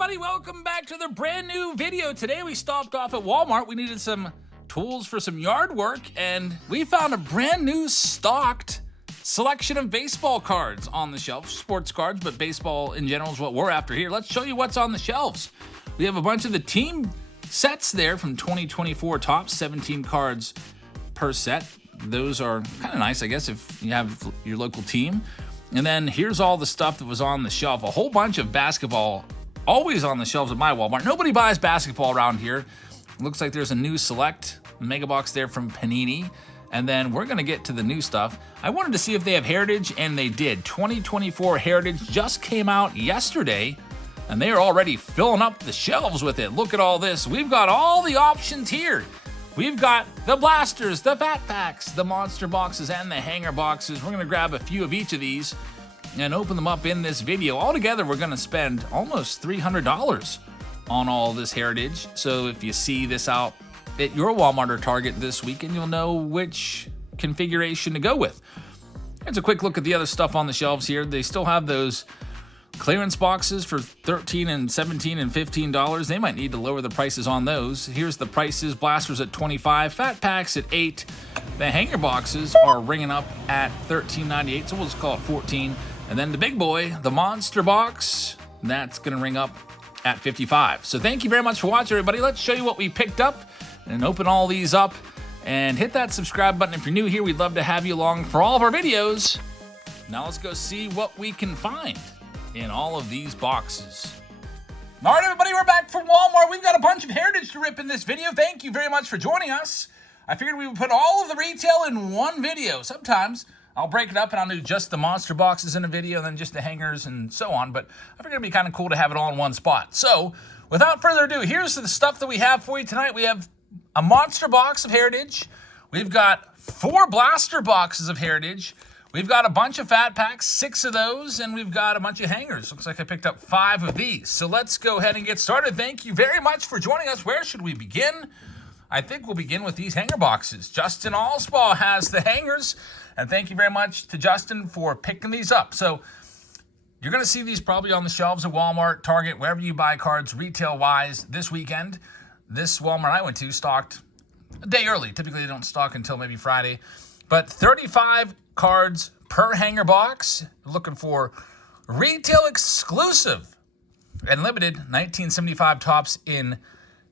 everybody, welcome back to the brand new video. Today we stopped off at Walmart. We needed some tools for some yard work, and we found a brand new stocked selection of baseball cards on the shelf. Sports cards, but baseball in general is what we're after here. Let's show you what's on the shelves. We have a bunch of the team sets there from 2024 Topps, 17 cards per set. Those are kind of nice, I guess, if you have your local team. And then here's all the stuff that was on the shelf. A whole bunch of basketball always on the shelves at my Walmart. Nobody buys basketball around here. It looks like there's a new select mega box there from Panini. And then we're going to get to the new stuff. I wanted to see if they have Heritage, and they did. 2024 Heritage just came out yesterday, and they are already filling up the shelves with it. Look at all this. We've got all the options here. We've got the blasters, the fat packs, the monster boxes, and the hanger boxes. We're going to grab a few of each of these and open them up in this video. Altogether, we're going to spend almost $300 on all this Heritage. So if you see this out at your Walmart or Target this weekend, you'll know which configuration to go with. Here's a quick look at the other stuff on the shelves here. They still have those clearance boxes for $13 and $17 and $15. They might need to lower the prices on those. Here's the prices. Blasters at $25, fat packs at $8. The hanger boxes are ringing up at $13.98, so we'll just call it $14. And then the big boy, the monster box, that's going to ring up at $55. So thank you very much for watching, everybody. Let's show you what we picked up and open all these up. And hit that subscribe button if you're new here. We'd love to have you along for all of our videos. Now let's go see what we can find in all of these boxes. All right, everybody, we're back from Walmart. We've got a bunch of Heritage to rip in this video. Thank you very much for joining us. I figured we would put all of the retail in one video. Sometimes I'll break it up and I'll do just the monster boxes in a video and then just the hangers and so on, but I figured it'd be kind of cool to have it all in one spot. So without further ado, here's the stuff that we have for you tonight. We have a monster box of Heritage. We've got 4 blaster boxes of Heritage. We've got a bunch of fat packs, 6 of those, and we've got a bunch of hangers. Looks like I picked up 5 of these. So let's go ahead and get started. Thank you very much for joining us. Where should we begin? I think we'll begin with these hanger boxes. Justin Allspaw has the hangers, and thank you very much to Justin for picking these up. So you're going to see these probably on the shelves at Walmart, Target, wherever you buy cards retail-wise this weekend. This Walmart I went to stocked a day early. Typically, they don't stock until maybe Friday. But 35 cards per hanger box. Looking for retail exclusive and limited 1975 Topps in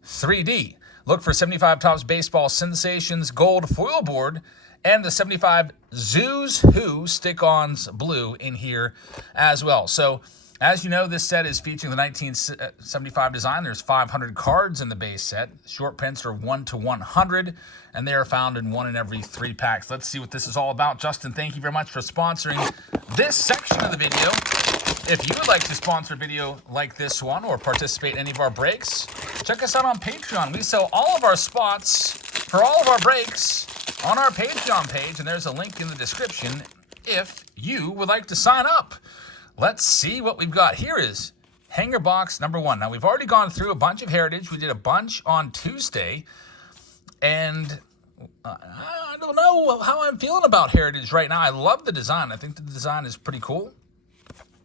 3D. Look for 75 Topps Baseball Sensations Gold Foil Board and the 75 Zoos Who Stick-Ons Blue in here as well. So, as you know, this set is featuring the 1975 design. There's 500 cards in the base set. Short prints are 1 to 100, and they are found in 1 in every 3 packs. Let's see what this is all about. Justin, thank you very much for sponsoring this section of the video. If you would like to sponsor a video like this one or participate in any of our breaks, check us out on Patreon. We sell all of our spots for all of our breaks on our Patreon page, and there's a link in the description if you would like to sign up. Let's see what we've got. Here is hanger box number 1. Now, we've already gone through a bunch of Heritage. We did a bunch on Tuesday, and I don't know how I'm feeling about Heritage right now. I love the design. I think the design is pretty cool.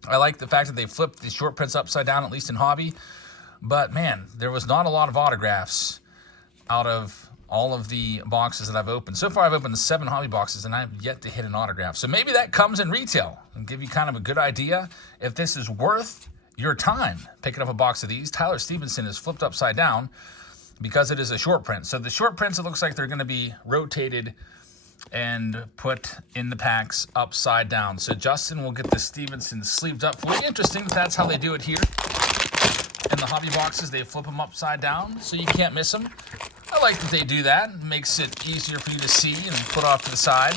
I like the fact that they flipped the short prints upside down, at least in hobby. But, man, there was not a lot of autographs out of all of the boxes that I've opened. So far, I've opened 7 hobby boxes, and I've yet to hit an autograph. So maybe that comes in retail and give you kind of a good idea if this is worth your time picking up a box of these. Tyler Stevenson is flipped upside down because it is a short print. So the short prints, it looks like they're going to be rotated and put in the packs upside down. So Justin will get the Stevenson sleeved up for you. Interesting that that's how they do it here. In the hobby boxes, they flip them upside down so you can't miss them. I like that they do that. It makes it easier for you to see and put off to the side.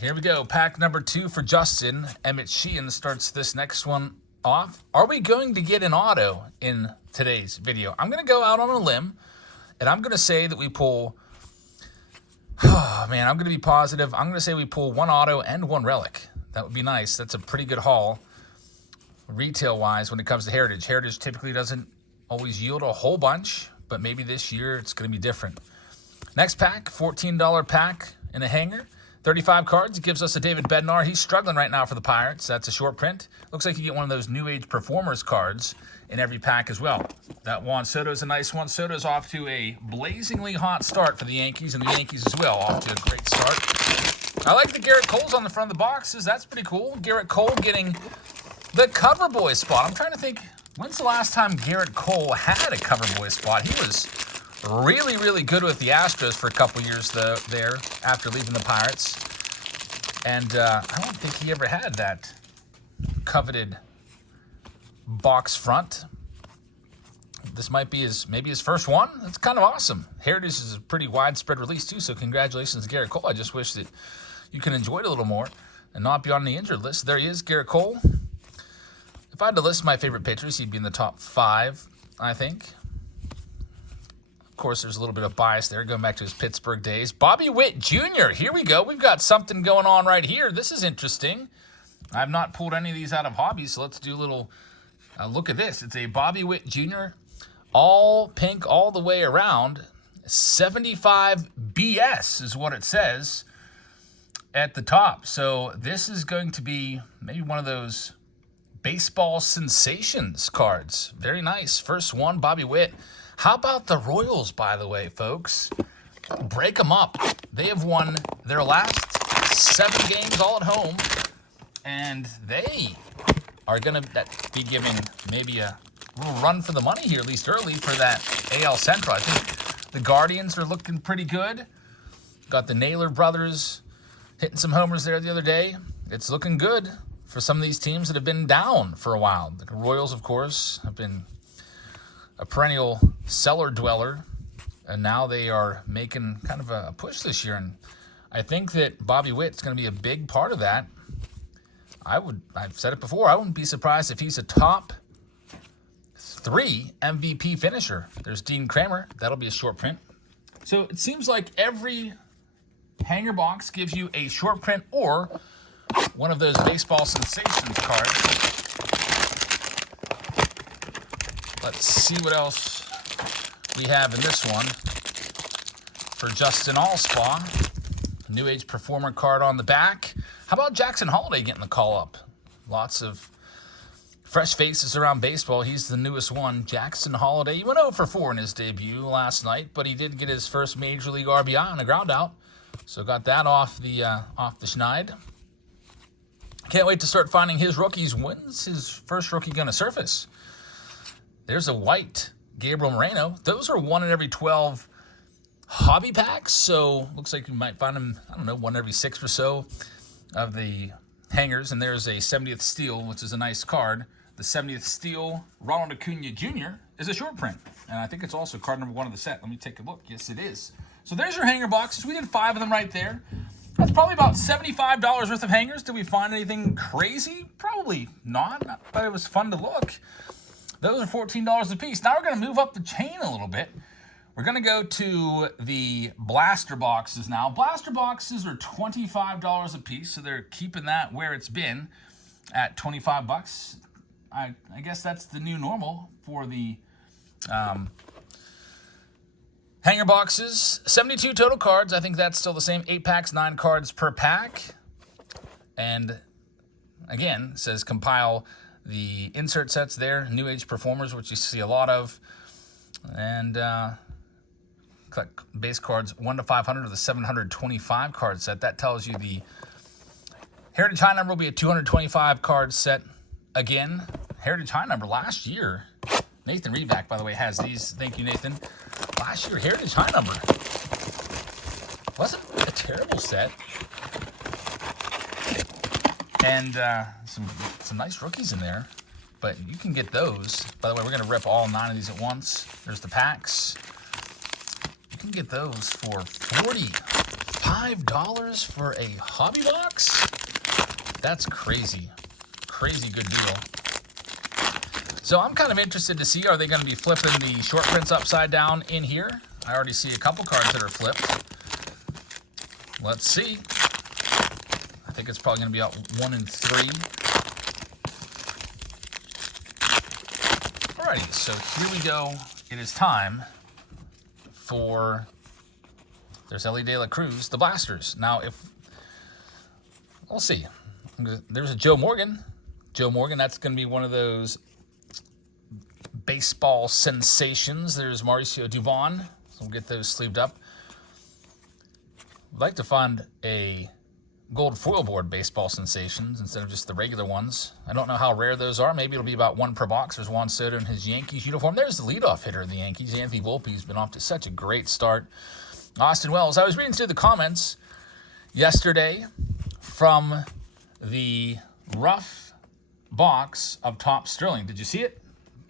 Here we go. Pack number 2 for Justin. Emmett Sheehan starts this next one off. Are we going to get an auto in today's video? I'm going to go out on a limb, and I'm going to say that we pull... Oh, man, I'm going to be positive. I'm going to say we pull 1 auto and 1 relic. That would be nice. That's a pretty good haul retail-wise when it comes to Heritage. Heritage typically doesn't always yield a whole bunch, but maybe this year it's going to be different. Next pack, $14 pack in a hanger. 35 cards. It gives us a David Bednar. He's struggling right now for the Pirates. That's a short print. Looks like you get one of those New Age Performers cards in every pack as well. That Juan Soto is a nice one. Soto's off to a blazingly hot start for the Yankees, and the Yankees as well off to a great start. I like the Garrett Cole's on the front of the boxes. That's pretty cool. Garrett Cole getting the cover boy spot. I'm trying to think, when's the last time Garrett Cole had a cover boy spot? He was really, really good with the Astros for a couple years there after leaving the Pirates. And I don't think he ever had that coveted box front. This might be maybe his first one. That's kind of awesome. Heritage is a pretty widespread release too, so congratulations, Garrett Cole. I just wish that you can enjoy it a little more and not be on the injured list. There he is, Garrett Cole. If I had to list my favorite pitchers, he'd be in the top 5, I think. Of course, there's a little bit of bias there, going back to his Pittsburgh days. Bobby Witt Jr., here we go. We've got something going on right here. This is interesting. I've not pulled any of these out of hobbies, so let's do a little look at this. It's a Bobby Witt Jr., all pink all the way around. 75 BS is what it says at the top. So this is going to be maybe one of those baseball sensations cards. Very nice. First one, Bobby Witt. How about the Royals, by the way, folks? Break them up. They have won their last 7 games all at home, and they are going to be giving maybe a little run for the money here, at least early, for that AL Central. I think the Guardians are looking pretty good. Got the Naylor brothers hitting some homers there the other day. It's looking good for some of these teams that have been down for a while. The Royals, of course, have been a perennial cellar dweller, and now they are making kind of a push this year. And I think that Bobby Witt's going to be a big part of that. I've said it before, I wouldn't be surprised if he's a top 3 MVP finisher. There's Dean Kramer. That'll be a short print. So it seems like every hanger box gives you a short print or one of those baseball sensations cards. Let's see what else we have in this one. For Justin Allspaw, New Age Performer card on the back. How about Jackson Holliday getting the call up? Lots of fresh faces around baseball. He's the newest one. Jackson Holliday. He went 0 for 4 in his debut last night, but he did get his first Major League RBI on a ground out. So got that off the schneid. Can't wait to start finding his rookies. When's his first rookie going to surface? There's a white Gabriel Moreno. Those are 1 in every 12 hobby packs. So looks like you might find them, I don't know, 1 every 6 or so of the hangers. And there's a 70th Steel, which is a nice card. The 70th Steel, Ronald Acuna Jr. is a short print. And I think it's also card number 1 of the set. Let me take a look. Yes, it is. So there's your hanger boxes. We did 5 of them right there. That's probably about $75 worth of hangers. Did we find anything crazy? Probably not, but it was fun to look. Those are $14 a piece. Now we're going to move up the chain a little bit. We're going to go to the blaster boxes now. Blaster boxes are $25 a piece, so they're keeping that where it's been at $25. I guess that's the new normal for the hanger boxes. 72 total cards. I think that's still the same. 8 packs, 9 cards per pack. And again, it says compile the insert sets there. New Age Performers, which you see a lot of. And collect base cards 1 to 500 of the 725 card set. That tells you the Heritage High Number will be a 225 card set again. Heritage High Number last year. Nathan Reback, by the way, has these. Thank you, Nathan. Last year, Heritage High Number wasn't a terrible set. And some nice rookies in there. But you can get those. By the way, we're going to rip all 9 of these at once. There's the packs. You can get those for $45 for a hobby box. That's crazy. Crazy good deal. So I'm kind of interested to see, are they going to be flipping the short prints upside down in here? I already see a couple cards that are flipped. Let's see. I think it's probably going to be out 1 in 3. Alrighty, so here we go. It is time for, there's Ellie De La Cruz, the Blasters. Now, if we'll see. There's a Joe Morgan. Joe Morgan, that's going to be one of those baseball sensations. There's Mauricio Dubon. So we'll get those sleeved up. I'd like to find a gold foil board baseball sensations instead of just the regular ones. I don't know how rare those are. Maybe it'll be about one per box. There's Juan Soto in his Yankees uniform. There's the leadoff hitter of the Yankees. Anthony Volpe's been off to such a great start. Austin Wells. I was reading through the comments yesterday from the rough box of Top Sterling. Did you see it?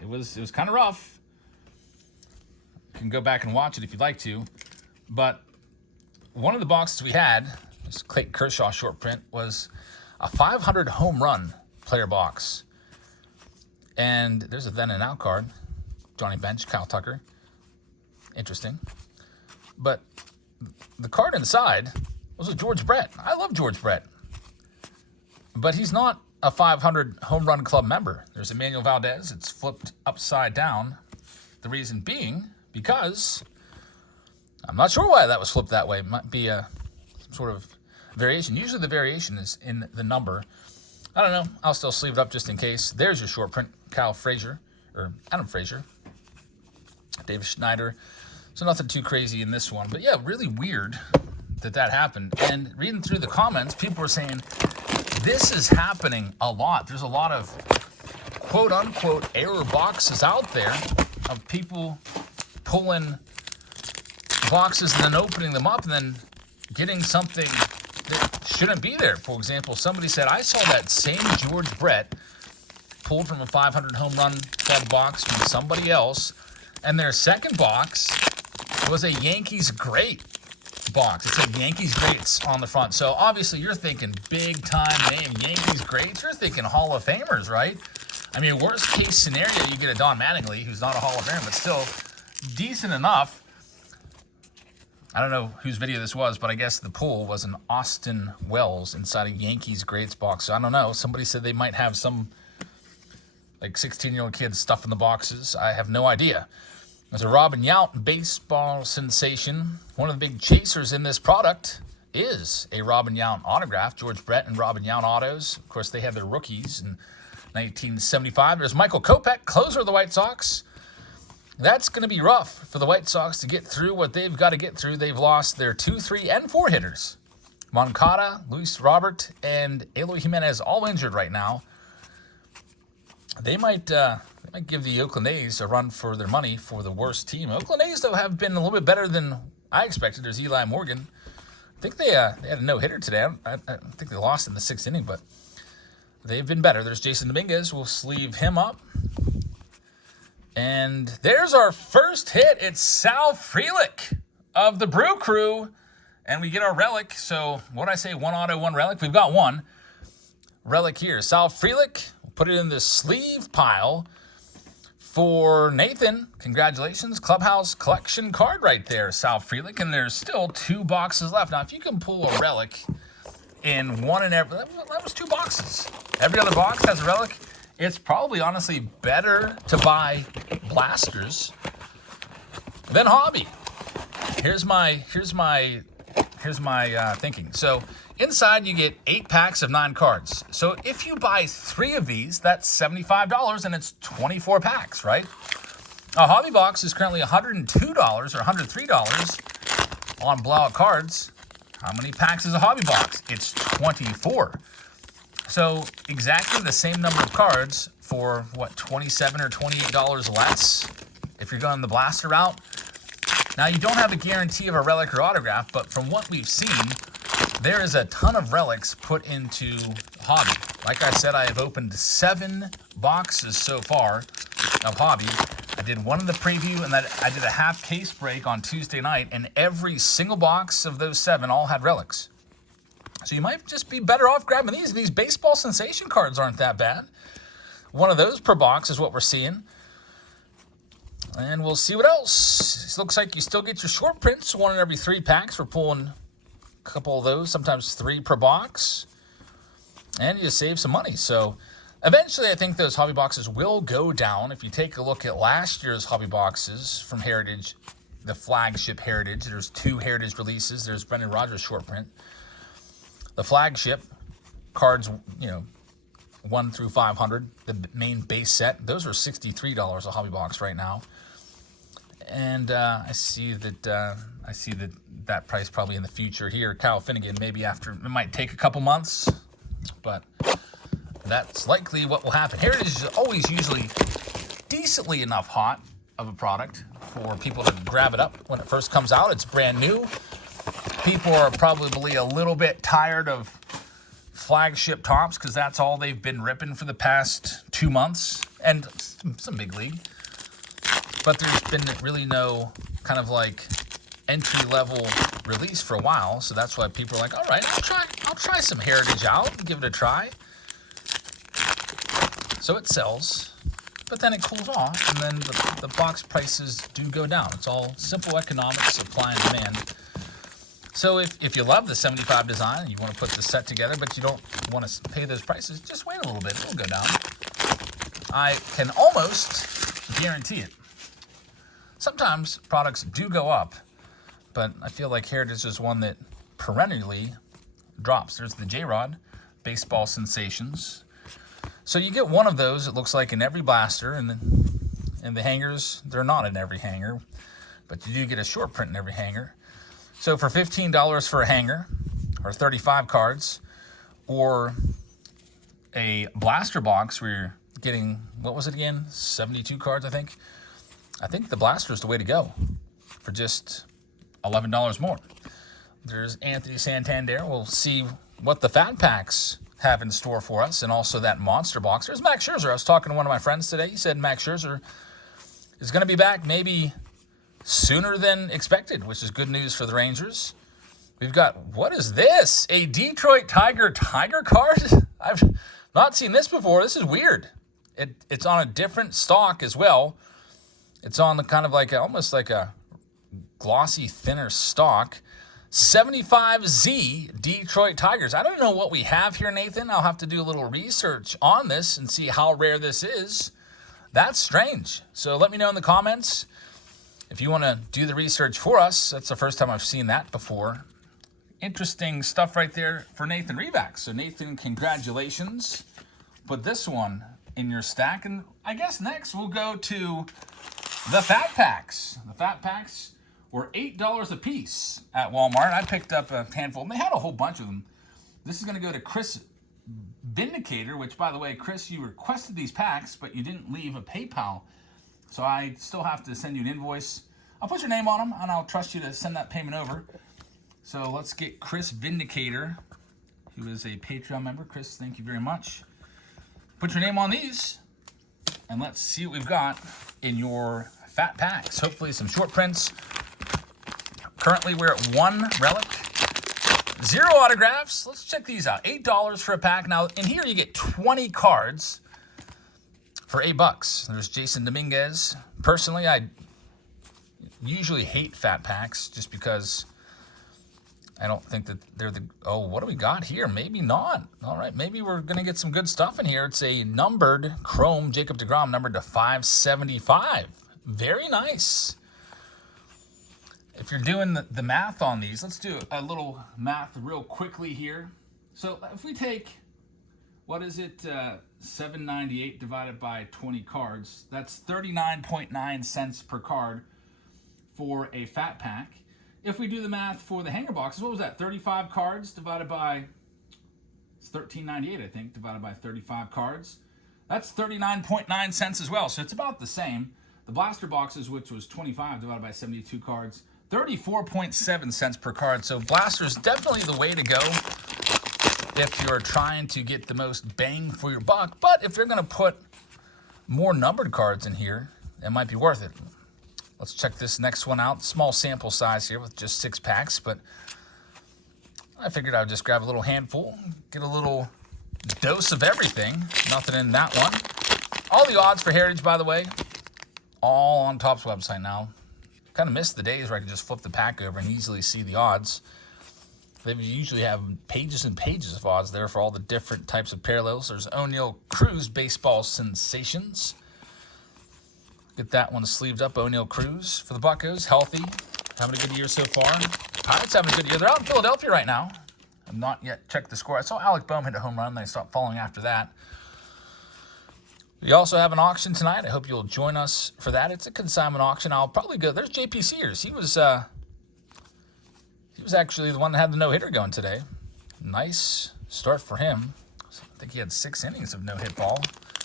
It was kind of rough. You can go back and watch it if you'd like to. But one of the boxes we had, this Clayton Kershaw short print, was a 500 home run player box. And there's a then and out card. Johnny Bench, Kyle Tucker. Interesting. But the card inside was a George Brett. I love George Brett. But he's not a 500 home run club member. There's Emmanuel Valdez. It's flipped upside down. The reason being because I'm not sure why that was flipped that way. It might be some sort of variation. Usually the variation is in the number. I don't know. I'll still sleeve it up just in case. There's your short print. Kyle Frazier, or Adam Frazier. David Schneider. So nothing too crazy in this one. But yeah, really weird that happened. And reading through the comments, people were saying, this is happening a lot. There's a lot of quote-unquote error boxes out there of people pulling boxes and then opening them up and then getting something that shouldn't be there. For example, somebody said, I saw that same George Brett pulled from a 500 home run club box from somebody else, and their second box was a Yankees great box. It said Yankees greats on the front. So obviously you're thinking big time name Yankees greats. You're thinking Hall of Famers, right? I mean, worst case scenario, you get a Don Mattingly, who's not a Hall of Famer, but still decent enough. I don't know whose video this was, but I guess the pull was an Austin Wells inside a Yankees greats box. So I don't know. Somebody said they might have some like 16-year-old kids stuffing the boxes. I have no idea. There's a Robin Yount baseball sensation. One of the big chasers in this product is a Robin Yount autograph. George Brett and Robin Yount autos. Of course, they had their rookies in 1975. There's Michael Kopech, closer of the White Sox. That's going to be rough for the White Sox to get through what they've got to get through. They've lost their 2, 3, and 4 hitters. Moncada, Luis Robert, and Eloy Jimenez all injured right now. They might give the Oakland A's a run for their money for the worst team. Oakland A's, though, have been a little bit better than I expected. There's Eli Morgan. I think they had a no-hitter today. I think they lost in the 6th inning, but they've been better. There's Jason Dominguez. We'll sleeve him up. And there's our first hit. It's Sal Frelick of the Brew Crew. And we get our relic. So what I say, one auto, one relic. We've got one relic here. Sal Frelick. We'll put it in the sleeve pile for Nathan. Congratulations. Clubhouse collection card right there, Sal Frelick. And there's still 2 boxes left. Now, if you can pull a relic in one and every, that was 2 boxes. Every other box has a relic. It's probably honestly better to buy blasters than hobby. Here's my thinking. So inside you get 8 packs of 9 cards. So if you buy 3 of these, that's $75 and it's 24 packs, right? A hobby box is currently $102 or $103 on blowout cards. How many packs is a hobby box? It's 24. So exactly the same number of cards for, what, $27 or $28 less if you're going the blaster route. Now, you don't have a guarantee of a relic or autograph, but from what we've seen, there is a ton of relics put into hobby. Like I said, I have opened 7 boxes so far of hobby. I did one in the preview, and I did a half case break on Tuesday night, and every single box of those 7 all had relics. So you might just be better off grabbing these. These baseball sensation cards aren't that bad. One of those per box is what we're seeing. And we'll see what else. It looks like you still get your short prints, 1 in every 3 packs. We're pulling a couple of those, sometimes 3 per box. And you save some money. So eventually I think those hobby boxes will go down. If you take a look at last year's hobby boxes from Heritage, the flagship Heritage, there's 2 Heritage releases. There's Brendan Rodgers short print. The flagship cards, 1 through 500, the main base set. Those are $63 a hobby box right now. And I see that price probably in the future here. Kyle Finnegan, maybe after, it might take a couple months, but that's likely what will happen. Heritage is always usually decently enough hot of a product for people to grab it up when it first comes out. It's brand new. People are probably a little bit tired of flagship tops because that's all they've been ripping for the past 2 months, and some big league. But there's been really no kind of like entry-level release for a while, so that's why people are like, all right, I'll try some Heritage out and give it a try. So it sells, but then it cools off, and then the box prices do go down. It's all simple economics, supply and demand. So if you love the 75 design and you want to put the set together, but you don't want to pay those prices, just wait a little bit. It'll go down. I can almost guarantee it. Sometimes products do go up, but I feel like Heritage is one that perennially drops. There's the J-Rod, Baseball Sensations. So you get one of those, it looks like, in every blaster, and the hangers, they're not in every hanger, but you do get a short print in every hanger. So for $15 for a hanger, or 35 cards, or a blaster box where you're getting, what was it again, 72 cards, I think? I think the blaster is the way to go for just $11 more. There's Anthony Santander. We'll see what the fat packs have in store for us, and also that monster box. There's Max Scherzer. I was talking to one of my friends today. He said Max Scherzer is going to be back maybe sooner than expected, which is good news for the Rangers. We've got, what is this? A Detroit Tiger card? I've not seen this before. This is weird. It's on a different stock as well. It's on the kind of like almost like a glossy, thinner stock. 75Z Detroit Tigers. I don't know what we have here, Nathan. I'll have to do a little research on this and see how rare this is. That's strange. So let me know in the comments if you want to do the research for us. That's the first time I've seen that before. Interesting stuff right there for Nathan Reback. So Nathan, congratulations. Put this one in your stack. And I guess next we'll go to the Fat Packs. The Fat Packs were $8 a piece at Walmart. I picked up a handful, and they had a whole bunch of them. This is going to go to Chris Vindicator, which, by the way, Chris, you requested these packs, but you didn't leave a PayPal. So I still have to send you an invoice. I'll put your name on them, and I'll trust you to send that payment over. So let's get Chris Vindicator, who is a Patreon member. Chris, thank you very much. Put your name on these, and let's see what we've got in your Fat Packs. Hopefully some short prints. Currently, we're at 1 relic, 0 autographs. Let's check these out. $8 for a pack. Now, in here, you get 20 cards for $8. There's Jason Dominguez. Personally, I usually hate fat packs just because I don't think that they're the... Oh, what do we got here? Maybe not. All right, maybe we're going to get some good stuff in here. It's a numbered Chrome Jacob deGrom, numbered to 575. Very nice. If you're doing the math on these, let's do a little math real quickly here. So if we take, what is it, 798 divided by 20 cards, that's 39.9 cents per card for a fat pack. If we do the math for the hanger boxes, what was that, 35 cards divided by, it's $13.98, I think, divided by 35 cards. That's 39.9 cents as well, so it's about the same. The blaster boxes, which was 25 divided by 72 cards, 34.7 cents per card. So blaster's definitely the way to go if you're trying to get the most bang for your buck. But if they're going to put more numbered cards in here, it might be worth it. Let's check this next one out. Small sample size here with just 6 packs, but I figured I would just grab a little handful, get a little dose of everything. Nothing in that one. All the odds for Heritage, by the way, all on Topps website now. Kind of missed the days where I could just flip the pack over and easily see the odds. They usually have pages and pages of odds there for all the different types of parallels. There's O'Neal Cruz, Baseball Sensations. Get that one sleeved up, O'Neal Cruz. For the Buccos, healthy, having a good year so far. Pirates having a good year. They're out in Philadelphia right now. I've not yet checked the score. I saw Alec Boehm hit a home run, then I stopped following after that. We also have an auction tonight. I hope you'll join us for that. It's a consignment auction. I'll probably go. There's JP Sears. He was actually the one that had the no-hitter going today. Nice start for him. I think he had 6 innings of no-hit ball.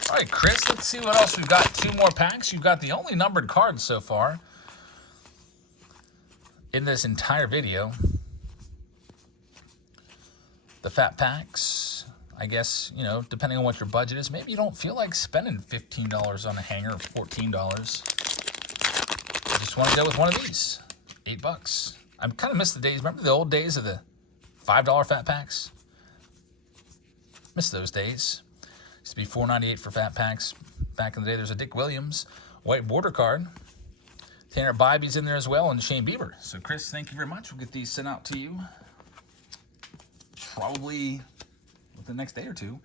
All right, Chris, let's see what else we've got. 2 more packs. You've got the only numbered cards so far in this entire video. The fat packs, I guess, you know, depending on what your budget is, maybe you don't feel like spending $15 on a hanger or $14. I just want to go with one of these. $8. I kind of miss the days. Remember the old days of the $5 fat packs? Miss those days. Used to be $4.98 for fat packs. Back in the day, there's a Dick Williams white border card. Tanner Bybee's in there as well, and Shane Bieber. So, Chris, thank you very much. We'll get these sent out to you probably within the next day or two.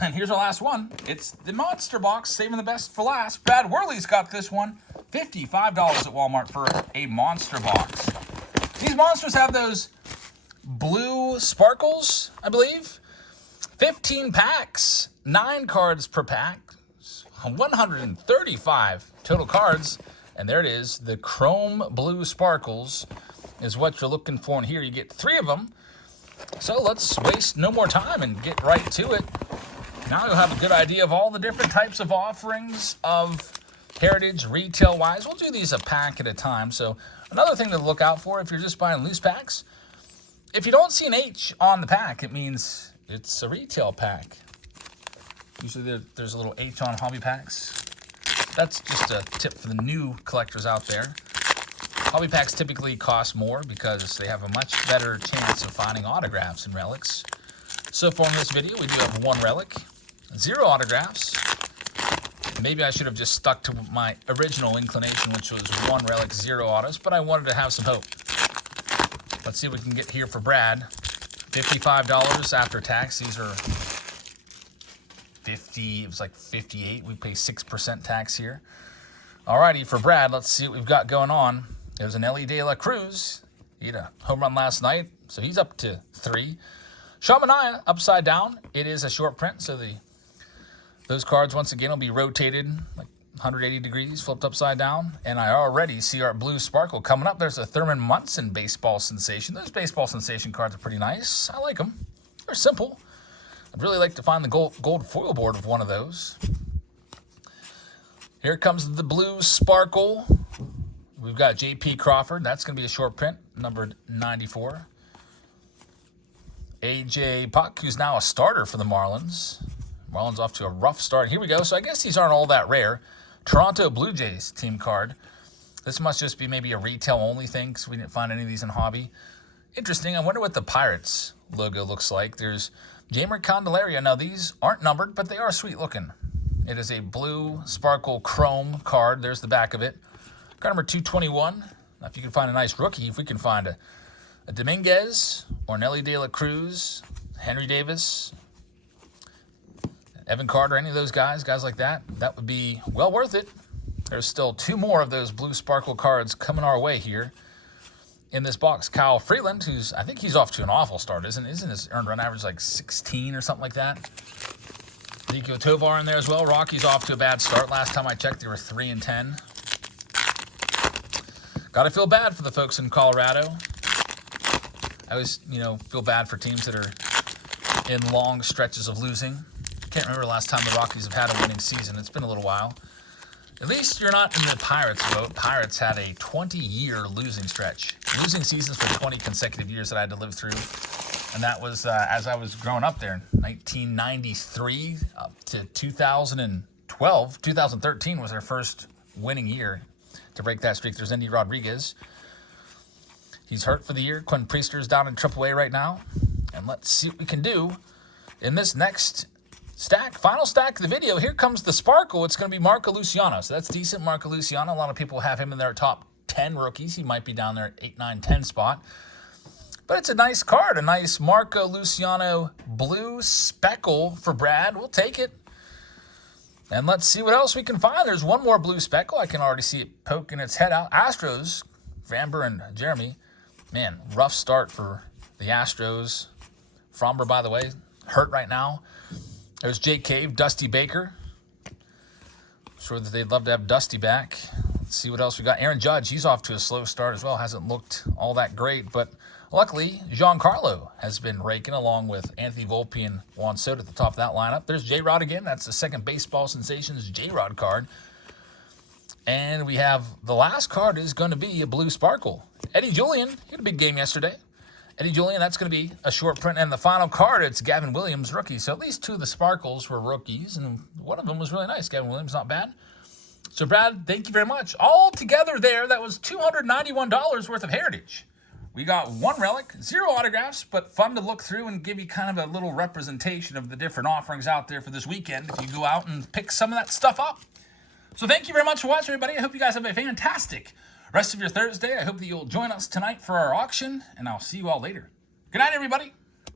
And here's our last one. It's the Monster Box, saving the best for last. Brad Worley's got this one. $55 at Walmart for a Monster Box. These monsters have those blue sparkles, I believe. 15 packs, 9 cards per pack, 135 total cards. And there it is. The chrome blue sparkles is what you're looking for in here. You get 3 of them. So let's waste no more time and get right to it. Now you'll have a good idea of all the different types of offerings of Heritage retail-wise. We'll do these a pack at a time. So another thing to look out for if you're just buying loose packs, if you don't see an H on the pack, it means it's a retail pack. Usually there's a little H on hobby packs. That's just a tip for the new collectors out there. Hobby packs typically cost more because they have a much better chance of finding autographs and relics. So far in this video, we do have 1 relic, 0 autographs. Maybe I should have just stuck to my original inclination, which was 1 relic, 0 autos, but I wanted to have some hope. Let's see what we can get here for Brad. $55 after tax. These are 50, it was like 58. We pay 6% tax here. Alrighty, for Brad, let's see what we've got going on. There's an Ellie De La Cruz. He had a home run last night, so he's up to 3. Shamanaya, upside down. It is a short print, so those cards, once again, will be rotated like 180 degrees, flipped upside down. And I already see our blue sparkle coming up. There's a Thurman Munson baseball sensation. Those baseball sensation cards are pretty nice. I like them. They're simple. I'd really like to find the gold foil board of one of those. Here comes the blue sparkle. We've got J.P. Crawford. That's going to be a short print, numbered 94. A.J. Puck, who's now a starter for the Marlins. Marlins off to a rough start. Here we go. So I guess these aren't all that rare. Toronto Blue Jays team card. This must just be maybe a retail-only thing because we didn't find any of these in hobby. Interesting. I wonder what the Pirates logo looks like. There's Jamer Candelaria. Now, these aren't numbered, but they are sweet-looking. It is a blue sparkle chrome card. There's the back of it. Card number 221. Now, if you can find a nice rookie, if we can find a Dominguez or Nelly De La Cruz, Henry Davis, Evan Carter, any of those guys like that, that would be well worth it. There's still 2 more of those blue sparkle cards coming our way here in this box. Kyle Freeland, I think he's off to an awful start, isn't his earned run average like 16 or something like that? Nico Tovar in there as well. Rockies off to a bad start. Last time I checked, they were 3-10. Gotta feel bad for the folks in Colorado. I always, feel bad for teams that are in long stretches of losing. Can't remember the last time the Rockies have had a winning season. It's been a little while. At least you're not in the Pirates boat. Pirates had a 20-year losing stretch. Losing seasons for 20 consecutive years that I had to live through. And that was as I was growing up there. 1993 up to 2012. 2013 was their first winning year to break that streak. There's Endy Rodriguez. He's hurt for the year. Quinn Priester's down in AAA right now. And let's see what we can do in this next stack. Final stack of the video. Here comes the sparkle. It's going to be Marco Luciano. So that's decent. Marco Luciano. A lot of people have him in their top 10 rookies. He might be down there at 8, 9, 10 spot. But it's a nice card. A nice Marco Luciano blue speckle for Brad. We'll take it. And let's see what else we can find. There's one more blue speckle. I can already see it poking its head out. Astros, Vamber and Jeremy. Man, rough start for the the Astros. Fromber, by the way, hurt right now. There's Jake Cave, Dusty Baker. Sure that they'd love to have Dusty back. Let's see what else we got. Aaron Judge, he's off to a slow start as well. Hasn't looked all that great, but luckily, Giancarlo has been raking along with Anthony Volpe and Juan Soto at the top of that lineup. There's J-Rod again. That's the second Baseball Sensations J-Rod card. And we have the last card is going to be a blue sparkle. Eddie Julian, he had a big game yesterday. Eddie Julian, that's going to be a short print. And the final card, it's Gavin Williams, rookie. So at least two of the sparkles were rookies, and one of them was really nice. Gavin Williams, not bad. So, Brad, thank you very much. All together there, that was $291 worth of heritage. We got one relic, 0 autographs, but fun to look through and give you kind of a little representation of the different offerings out there for this weekend if you go out and pick some of that stuff up. So thank you very much for watching, everybody. I hope you guys have a fantastic rest of your Thursday. I hope that you'll join us tonight for our auction, and I'll see you all later. Good night, everybody.